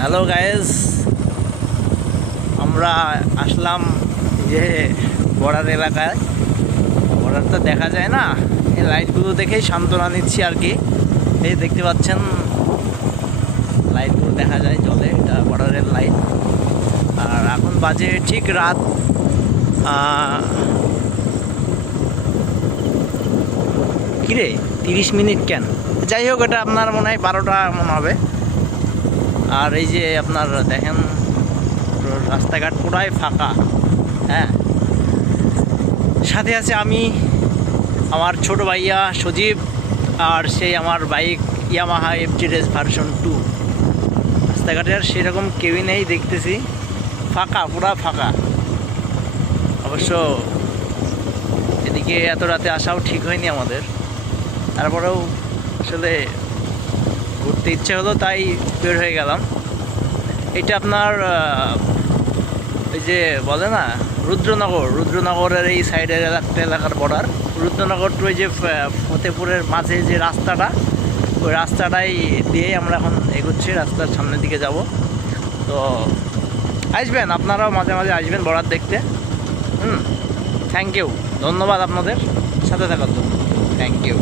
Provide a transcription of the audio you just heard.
Hello guys, আমরা আসলাম যে border এলাকায়। বর্ডার তো দেখা যায় না, এই লাইটগুলো দেখেই সান্ত্বনা নিচ্ছি আর কি। এই দেখতে পাচ্ছেন লাইটগুলো দেখা যায় জলে, এটা বর্ডারের লাইট। আর এখন বাজে ঠিক রাত কিরে 30 মিনিট কেন, যাই হোক, এটা আপনার মনে হয় 12টা মনে হবে। আর এই যে আপনার দেখেন রাস্তাঘাট পুরাই ফাঁকা। হ্যাঁ, সাথে আছে আমি, আমার ছোট ভাইয়া সজীব, আর সেই আমার বাইক ইয়ামাহা FZS ভার্সন 2। রাস্তাঘাটে আর সেরকম কেউই নেই, দেখতেছি ফাঁকা, পুরা ফাঁকা। অবশ্য এদিকে এত রাতে আসাও ঠিক হয়নি আমাদের, তারপরেও আসলে ঘুরতে ইচ্ছে হলো তাই বের হয়ে গেলাম। এটা আপনার ওই যে বলে না রুদ্রনগরের এই সাইডের এলাকার বর্ডার। রুদ্রনগর টু ওই যে ফতেপুরের মাঝে যে রাস্তাটা, ওই রাস্তাটাই দিয়েই আমরা এখন এগোচ্ছি, রাস্তার সামনের দিকে যাব। তো আসবেন আপনারাও, মাঝে মাঝে আসবেন বর্ডার দেখতে। থ্যাংক ইউ, ধন্যবাদ আপনাদের সাথে থাকার জন্য, থ্যাংক ইউ।